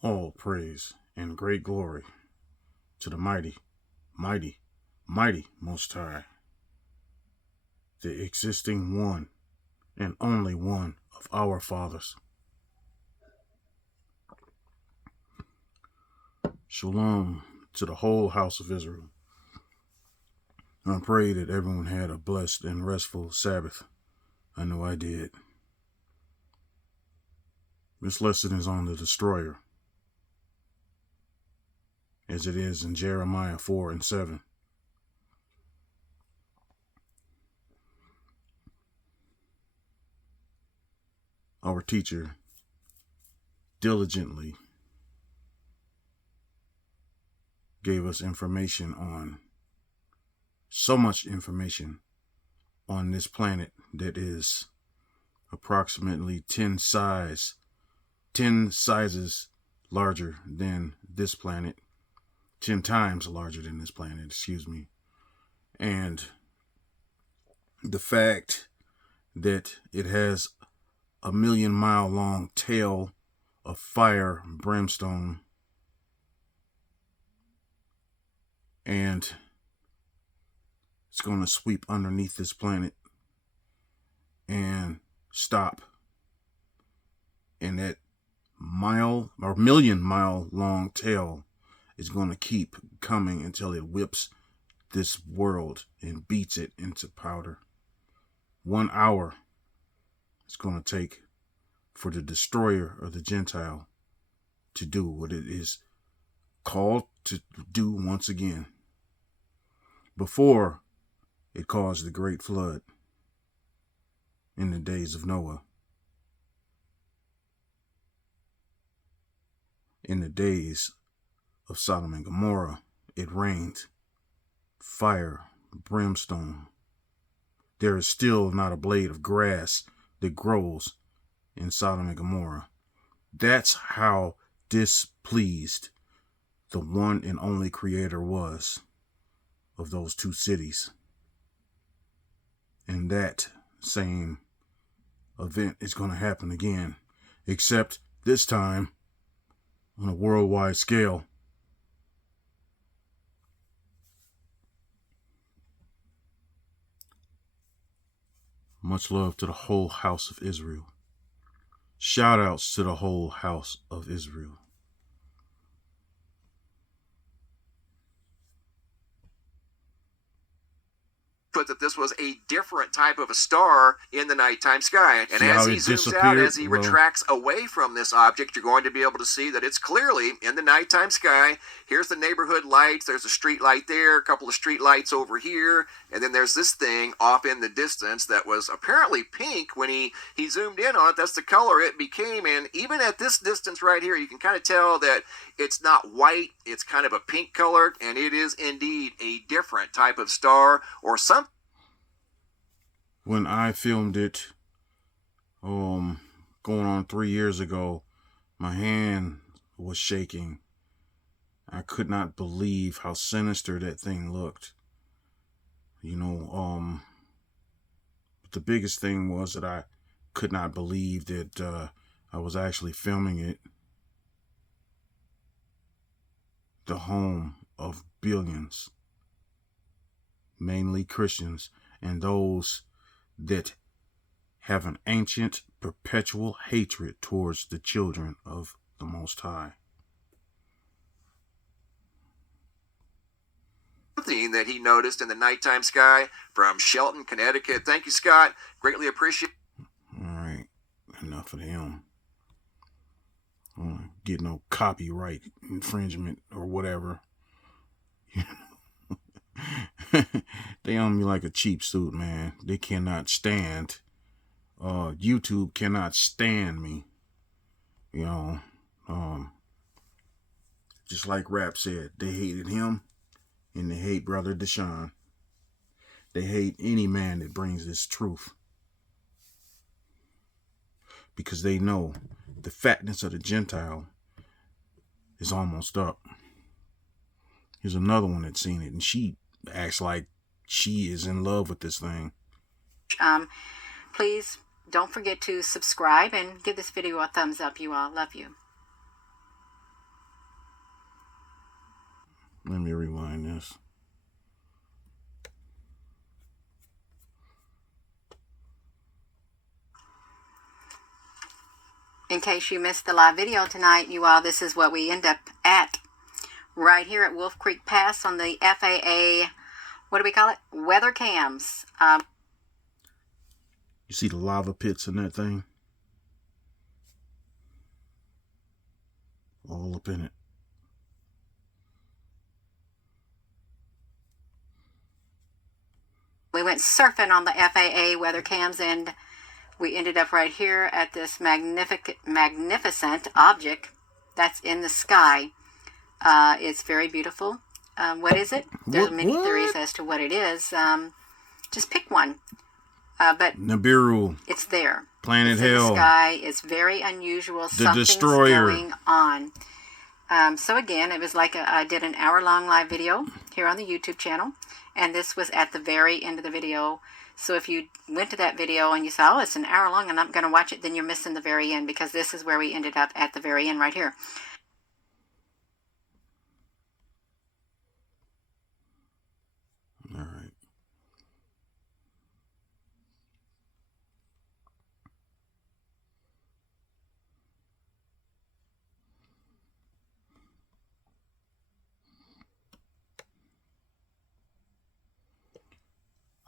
All praise and great glory to the mighty, mighty, mighty Most High, the existing one and only one of our fathers. Shalom to the whole house of Israel. I pray that everyone had a blessed and restful Sabbath. I know I did. This lesson is on the destroyer, as it is in Jeremiah 4 and 7. Our teacher diligently gave us information on so much information on this planet that is approximately 10 sizes larger than this planet, 10 times larger than this planet, excuse me. And the fact that it has a 1,000,000-mile long tail of fire and brimstone, and it's going to sweep underneath this planet and stop. And that 1,000,000-mile long tail is going to keep coming until it whips this world and beats it into powder. 1 hour it's going to take for the destroyer of the Gentile to do what it is called to do once again. Before it caused the great flood in the days of Noah, in the days of Sodom and Gomorrah, it rained fire, brimstone. There is still not a blade of grass that grows in Sodom and Gomorrah. That's how displeased the one and only Creator was of those two cities. And that same event is going to happen again, except this time on a worldwide scale. Much love to the whole house of Israel. Shout outs to the whole house of Israel. That this was a different type of a star in the nighttime sky. And as he zooms out, as he retracts away from this object, you're going to be able to see that it's clearly in the nighttime sky. Here's the neighborhood lights. There's a street light there, a couple of street lights over here. And then there's this thing off in the distance that was apparently pink when he zoomed in on it. That's the color it became. And even at this distance right here, you can kind of tell that it's not white. It's kind of a pink color. And it is indeed a different type of star or something. When I filmed it, going on 3 years ago, my hand was shaking. I could not believe how sinister that thing looked. But the biggest thing was that I could not believe that I was actually filming it. The home of billions, mainly Christians, and those that have an ancient, perpetual hatred towards the children of the Most High. Something that he noticed in the nighttime sky from Shelton, Connecticut. Thank you, Scott. Greatly appreciate. All right, enough of him. Get no copyright infringement or whatever. They on me like a cheap suit, man. They cannot stand. YouTube cannot stand me. Just like Rap said, they hated him and they hate Brother Deshaun. They hate any man that brings this truth, because they know the fatness of the Gentile is almost up. Here's another one that's seen it, and she acts like she is in love with this thing. Please don't forget to subscribe and give this video a thumbs up. You all, love you. Let me rewind this. In case you missed the live video tonight, you all, this is what we end up at right here at Wolf Creek Pass on the FAA, what do we call it? Weather cams. You see the lava pits in that thing? All up in it. We went surfing on the FAA weather cams, and we ended up right here at this magnificent object that's in the sky. It's very beautiful. What is it? There's many theories as to what it is. Just pick one. But Nibiru. It's there. Planet Hell. In the sky. It's very unusual. The Destroyer. Going on. So again, it was like I did an hour-long live video here on the YouTube channel, and this was at the very end of the video. So if you went to that video and you saw, oh, it's an hour long and I'm going to watch it, then you're missing the very end, because this is where we ended up at the very end right here. All right.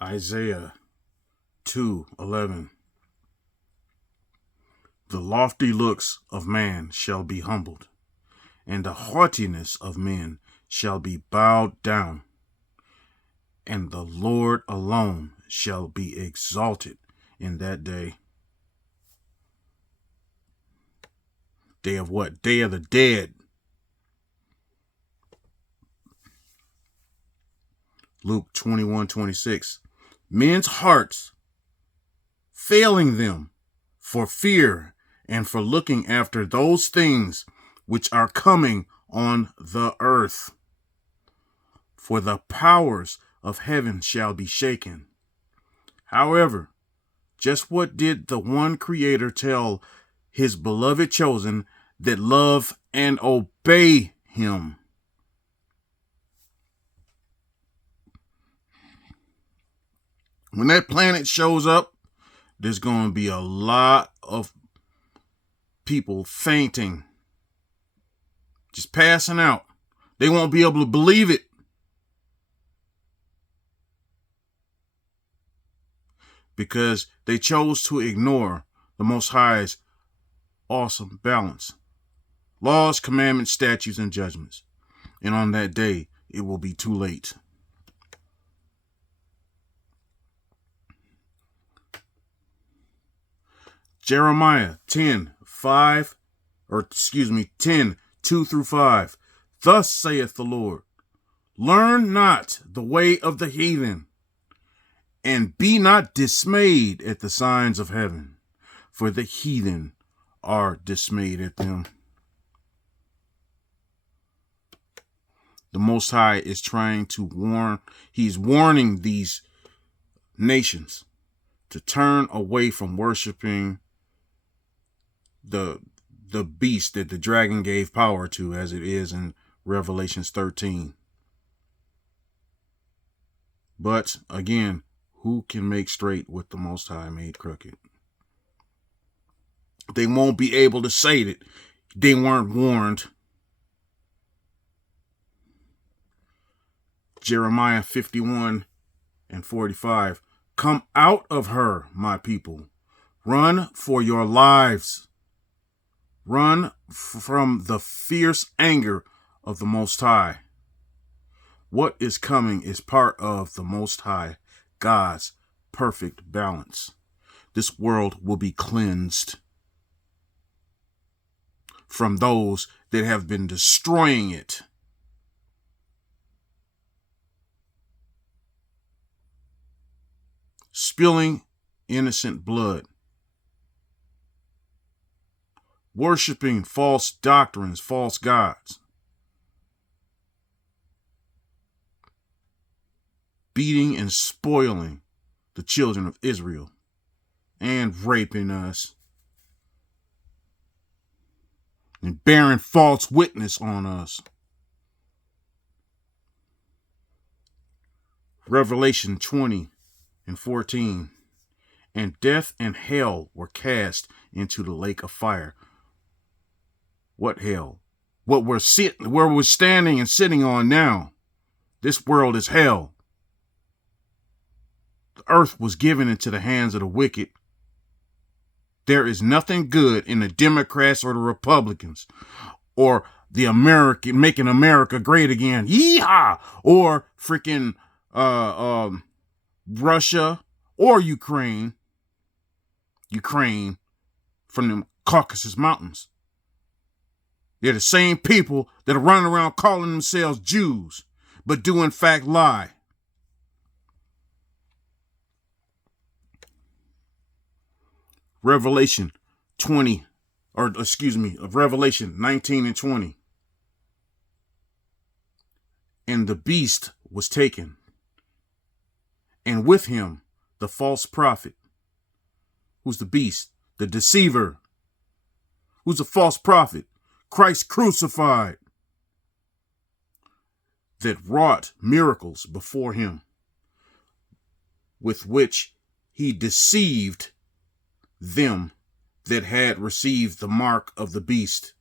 Isaiah 2:11. The lofty looks of man shall be humbled, and the haughtiness of men shall be bowed down, and the Lord alone shall be exalted in that day. Day of what? Day of the dead. Luke 21:26. Men's hearts failing them for fear and for looking after those things which are coming on the earth. For the powers of heaven shall be shaken. However, just what did the one Creator tell his beloved chosen that love and obey him? When that planet shows up, there's going to be a lot of people fainting, just passing out. They won't be able to believe it. Because they chose to ignore the Most High's awesome balance. Laws, commandments, statutes, and judgments. And on that day, it will be too late. Jeremiah 10:2-5. Thus saith the Lord, learn not the way of the heathen, and be not dismayed at the signs of heaven, for the heathen are dismayed at them. The Most High is trying to he's warning these nations to turn away from worshiping the beast that the dragon gave power to, as it is in Revelations 13. But again, who can make straight what the Most High made crooked? They won't be able to say that they weren't warned. Jeremiah 51:45. Come out of her, my people. Run for your lives. Run from the fierce anger of the Most High. What is coming is part of the Most High, God's perfect balance. This world will be cleansed from those that have been destroying it. Spilling innocent blood. Worshipping false doctrines, false gods. Beating and spoiling the children of Israel. And raping us. And bearing false witness on us. Revelation 20:14. And death and hell were cast into the lake of fire. What hell? Where we're standing and sitting on now. This world is hell. The earth was given into the hands of the wicked. There is nothing good in the Democrats or the Republicans or the making America great again. Yeehaw! Or freaking Russia or Ukraine from the Caucasus Mountains. They're the same people that are running around calling themselves Jews, but do in fact lie. Revelation 19:20. And the beast was taken, and with him the false prophet. Who's the beast? The deceiver. Who's the false prophet? Christ crucified, that wrought miracles before him, with which he deceived them that had received the mark of the beast.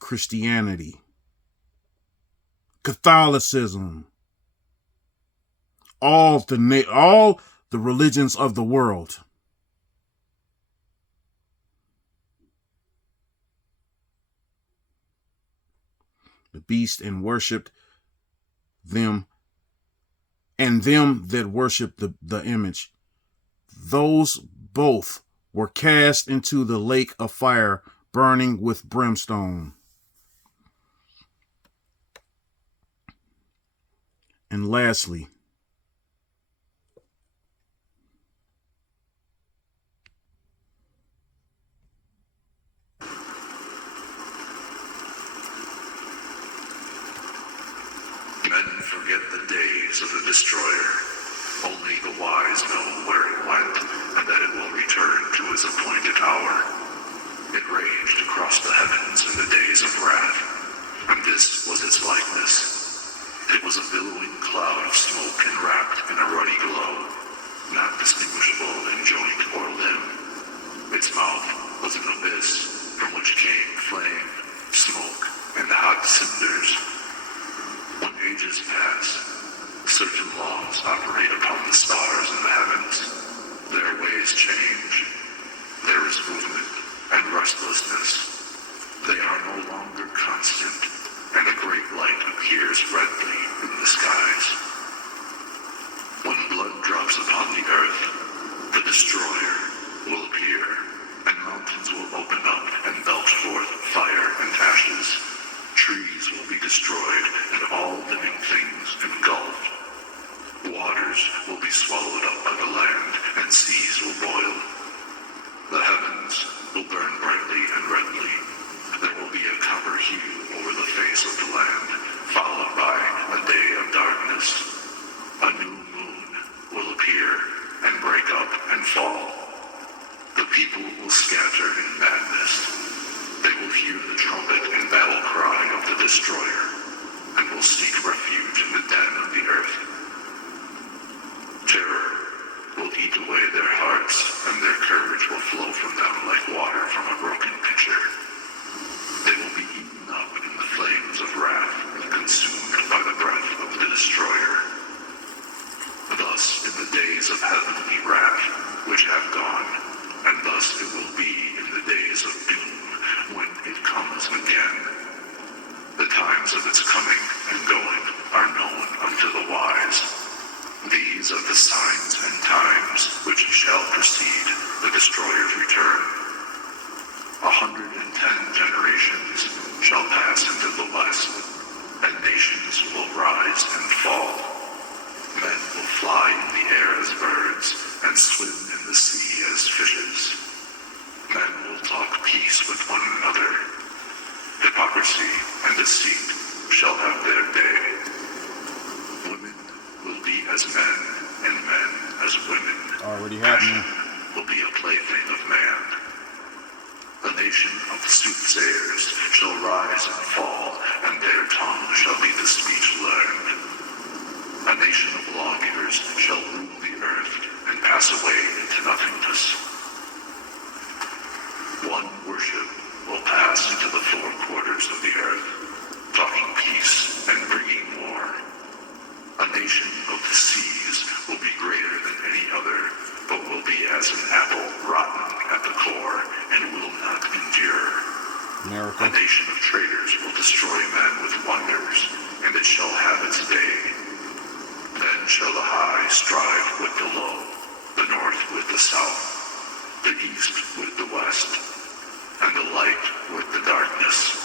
Christianity, Catholicism, all the religions of the world. The beast and worshipped them, and them that worshipped the image. Those both were cast into the lake of fire, burning with brimstone. And lastly, men forget the days of the destroyer. Only the wise know where it went, and that it will return to its appointed hour. It raged across the heavens in the days of wrath, and this was its likeness. It was a billowing cloud of smoke enwrapped in a ruddy glow, not distinguishable in joint or limb. Its mouth was an abyss from which came flame, smoke, and hot cinders. When ages pass, certain laws operate upon the stars in the heavens. Their ways change. There is movement and restlessness. They are no longer constant, and a great light appears redly in the skies. When blood drops upon the earth, the destroyer will appear, and mountains will open up and belch forth fire and ashes. Trees will be destroyed, and all living things engulfed. Waters will be swallowed up by the land, and seas will boil. The heavens will burn brightly and redly. There will be a copper hue over the face of the land, followed by a day of darkness. A new moon will appear and break up and fall. The people will scatter in madness. They will hear the trumpet and battle cry of the destroyer, and will seek refuge in the den of the earth. Terror will eat away their hearts, and their courage will flow from them like water from a broken pitcher. They will be eaten up in the flames of wrath and consumed by the breath of the destroyer. Thus in the days of heavenly wrath, which have gone, and thus it will be in the days of doom, when it comes again. The times of its coming and going are known unto the wise. These are the signs and times which shall precede the destroyer's return. 110 generations shall pass into the west, and nations will rise and fall. Men will fly in the air as birds, and swim in the sea as fishes. Men will talk peace with one another. Hypocrisy and deceit shall have their day. Women will be as men, and men as women. Already happening. Passion will be a plaything of man. The nation of soothsayers shall rise and fall, and their tongue shall be the speech learned. A nation of lawgivers shall rule the earth and pass away into nothingness. One worship will pass into the four quarters of the earth, talking peace and bringing war. A nation of the seas will be greater than any other, but will be as an apple rotten at the core and will not endure. America. A nation of traitors will destroy men with wonders, and it shall have its day. Then shall the high strive with the low, the north with the south, the east with the west, and the light with the darkness.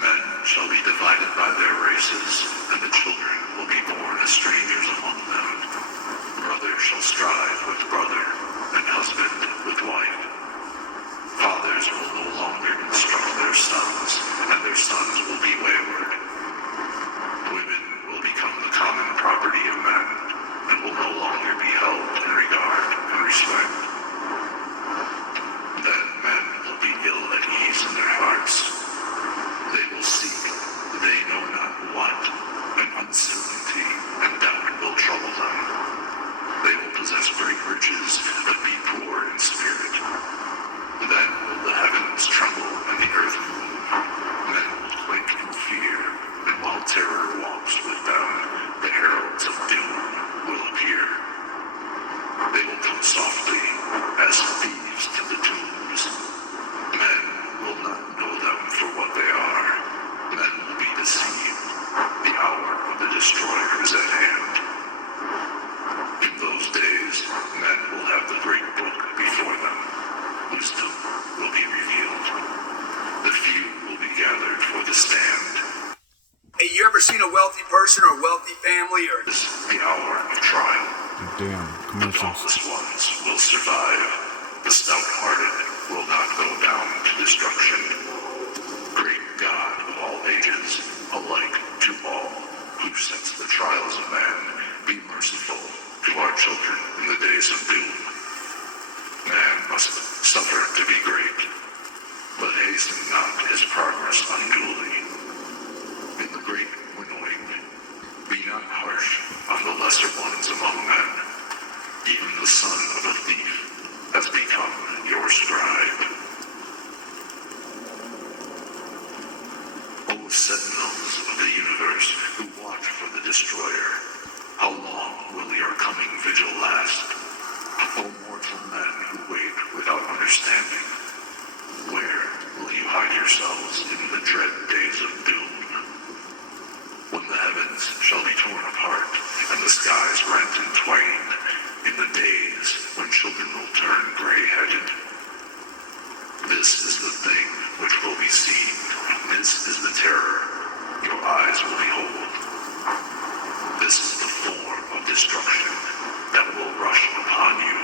Men shall be divided by their races, and the children will be born as strangers among them. Brother shall strive with brother, and husband with wife. Fathers will no longer instruct their sons, and their sons will be wayward. Women will become the common property of men, and will no longer be held in regard and respect. Then men will be ill at ease in their hearts. They will seek, they know not what, and uncertainty and doubt will trouble them. They will possess great riches, but be poor in spirit. Then will the heavens tremble and the earth move. Men will quake in fear, and while terror walks with them, the heralds of doom will appear. They will come softly, as thieves to the tombs. Men will not know them for what they are. Men will be deceived. The hour of the destroyer is at hand. In those days, men will have the great book before them. Wisdom will be revealed. The few will be gathered for the stand. Hey, you ever seen a wealthy person or a wealthy family or... This is the hour of trial. Damn, The commercials. dauntless ones will survive. The stout-hearted will not go down to destruction. Great God of all ages, alike to all, who sets the trials of man, be merciful to our children in the days of doom. Man must suffer to be great, but hasten not his progress unduly. In the great winnowing, be not harsh on the lesser ones among men. Even the son of a thief has become your scribe. O sentinels of the universe who watch for the destroyer, how long will your coming vigil last? O mortal men who wait without understanding, where will you hide yourselves in the dread days of doom? When the heavens shall be torn apart and the skies rent in twain, in the days when children will turn gray-headed. This is the thing which will be seen. This is the terror your eyes will behold. This is the form of destruction that will rush upon you.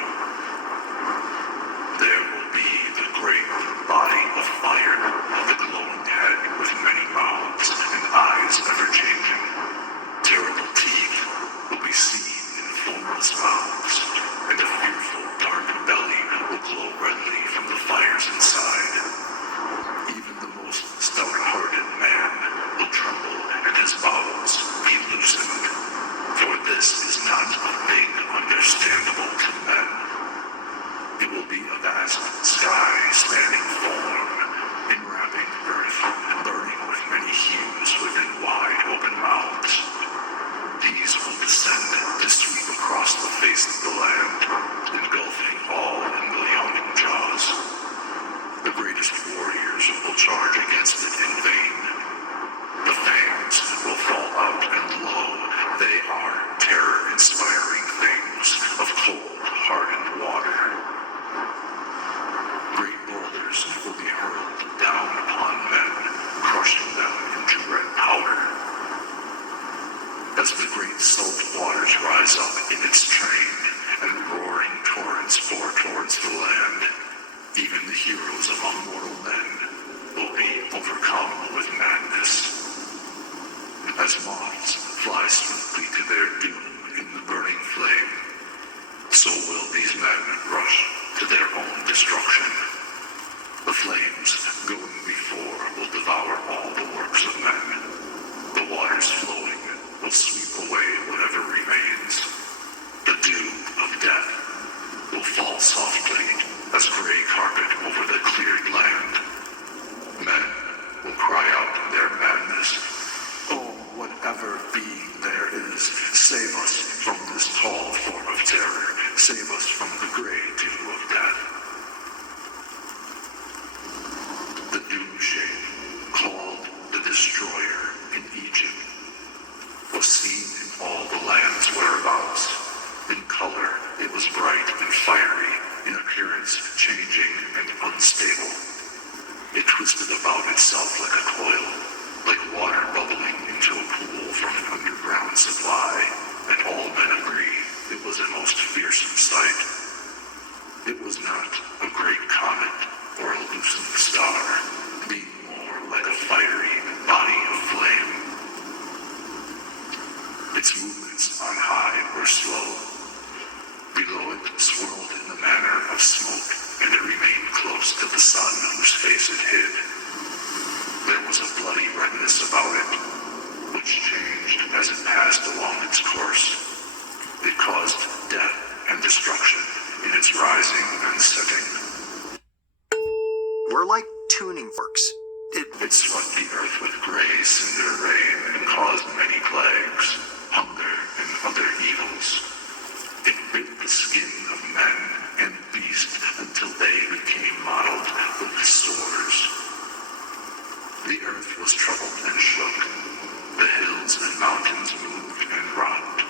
There will be the great body of fire, the glowing head with many mouths and eyes ever-changing. Terrible teeth will be seen in formless mouths, and a fearful dark belly will glow redly from the fires inside. Even the most stout-hearted man will tremble and his bowels be loosened, for this is not a thing understandable to men. It will be a vast sky spanning form, enwrapping earth, burning with many hues within wide open mouths. These will descend to sweep across the face of the land, engulfing all in the yawning jaws. The greatest warriors will charge against it in vain. The fangs will fall out, and lo, they are terror-inspiring things of cold, hardened water. Great boulders will be hurled down upon men, crushing them into red powder. As the great salt waters rise up in its train, and roaring torrents pour towards the land, even the heroes among mortal men will be overcome with madness. As moths fly swiftly to their doom in the burning flame, so will these men rush to their own destruction. The flames going before will devour all the works of men. The waters flowing will sweep sweep away whatever remains. The dew of death will fall softly as gray carpet over the cleared land. Men will cry out in their madness, "Oh, whatever being there is, save us from this tall form of terror. Save us from the gray dew of death." The doom shape, called the Destroyer in Egypt, was seen in all the land's whereabouts. In color, it was bright and fiery, in appearance changing and unstable. It twisted about itself like a coil, like water bubbling into a pool from an underground supply, and all men agree it was a most fearsome sight. It was not a great comet or a loosened star, being more like a fiery body of flame. Its movements on high were slow. Below it swirled in the manner of smoke, and it remained close to the sun whose face it hid. There was a bloody redness about it, which changed as it passed along its course. It caused death and destruction in its rising and setting. We're like tuning forks. It swept the earth with gray cinder rain and caused many plagues, hunger, and other evils. It bit the skin of men and beasts until they became mottled with sores. The earth was troubled and shook. The hills and mountains moved and rocked.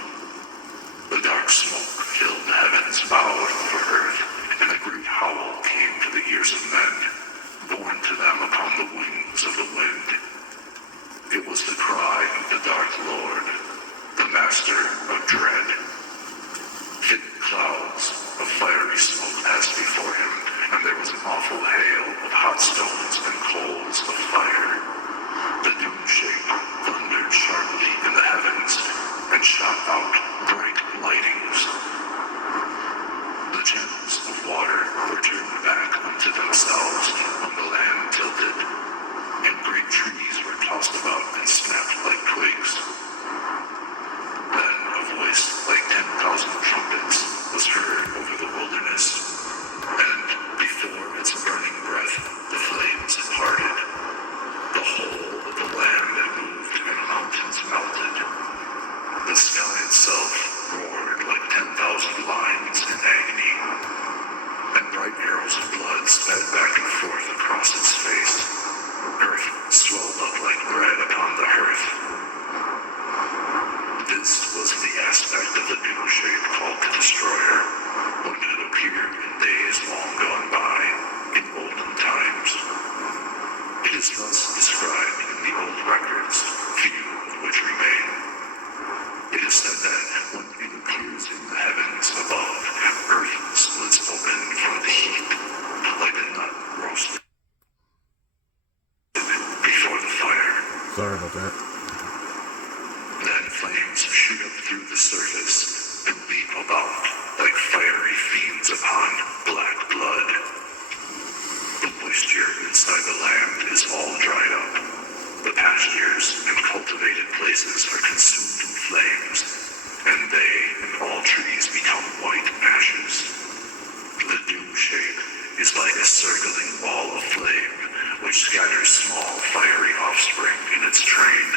The dark smoke filled the heavens, bowed over earth, and a great howl came to the ears of men, borne to them upon the wings of the wind. It was the cry of the Dark Lord, the Master of Dread. Thick clouds of fiery smoke passed before him, and there was an awful hail of hot stones and coals of fire. The doom shape thundered sharply in the heavens and shot out bright lightnings. The channels of water were turned back unto themselves when the land tilted, and great trees were tossed about and snapped like twigs. Then a voice like 10,000 trumpets was heard over the wilderness, and before its burning breath the flames parted. The whole of the land moved and mountains melted. The sky itself roared like 10,000 lions in agony, and bright arrows of blood sped back and forth across its face. Earth swelled up like bread upon the hearth. This was the aspect of the doom shape called the Destroyer, when it appeared in days long gone by, in olden times. It is thus described in the old records, few of which remain. It is said that when it appears in the heavens above, earth splits open from the heat, like a nut roasted before the fire. Sorry about that. Then flames shoot up through the surface and leap about like fiery fiends upon black blood. The moisture inside the land is all dried up. The pastures and cultivated places are consumed in flames, and they and all trees become white ashes. The doom shape is like a circling ball of flame, which scatters small fiery offspring in its train.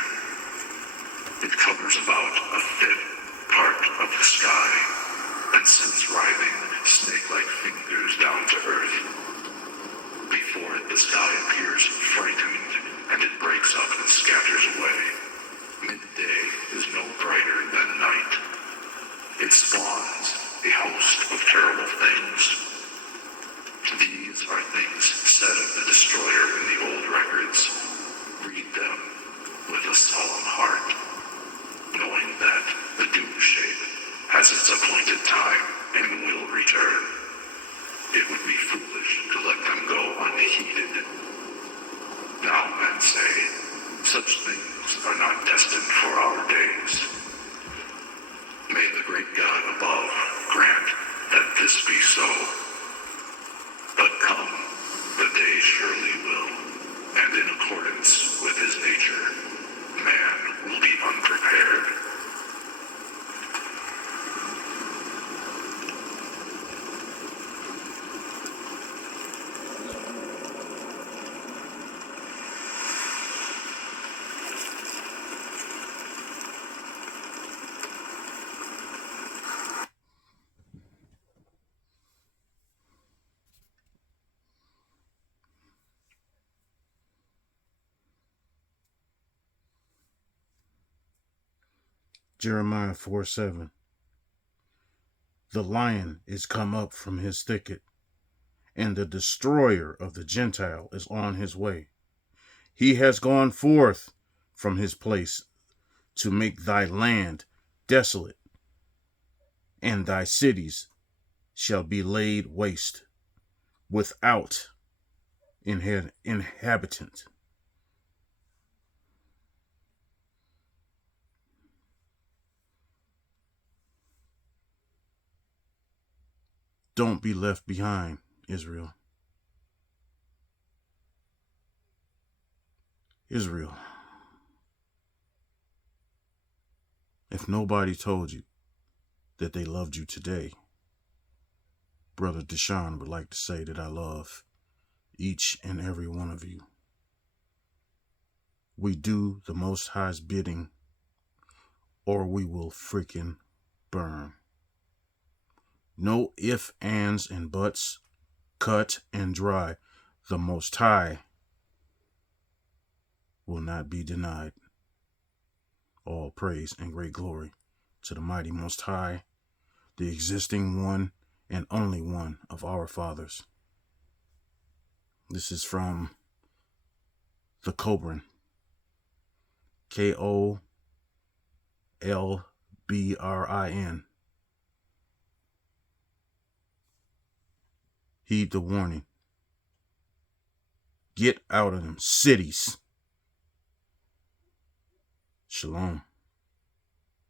It covers about a fifth part of the sky, and sends writhing, snake-like fingers down to earth. Before it, the sky appears frightened, and it breaks up and scatters away. Midday is no brighter than night. It spawns a host of terrible things. These are things said of the Destroyer in the old records. Read them with a solemn heart, knowing that the doom shape has its appointed time and will return. It would be foolish to let them go unheeded. Now men say, such things are not destined for our days. May the great God above grant that this be so. But come, the day surely will, and in accordance with his nature, man will be unprepared. Jeremiah 4:7. The lion is come up from his thicket, and the destroyer of the Gentile is on his way. He has gone forth from his place to make thy land desolate, and thy cities shall be laid waste, without inhabitant. Don't be left behind, Israel. Israel, if nobody told you that they loved you today, Brother Deshaun would like to say that I love each and every one of you. We do the Most High's bidding, or we will freaking burn. No ifs, ands, and buts, cut and dry. The Most High will not be denied. All praise and great glory to the mighty Most High, the existing one and only one of our fathers. This is from the Kobrin, Kolbrin. Heed the warning. Get out of them cities. Shalom.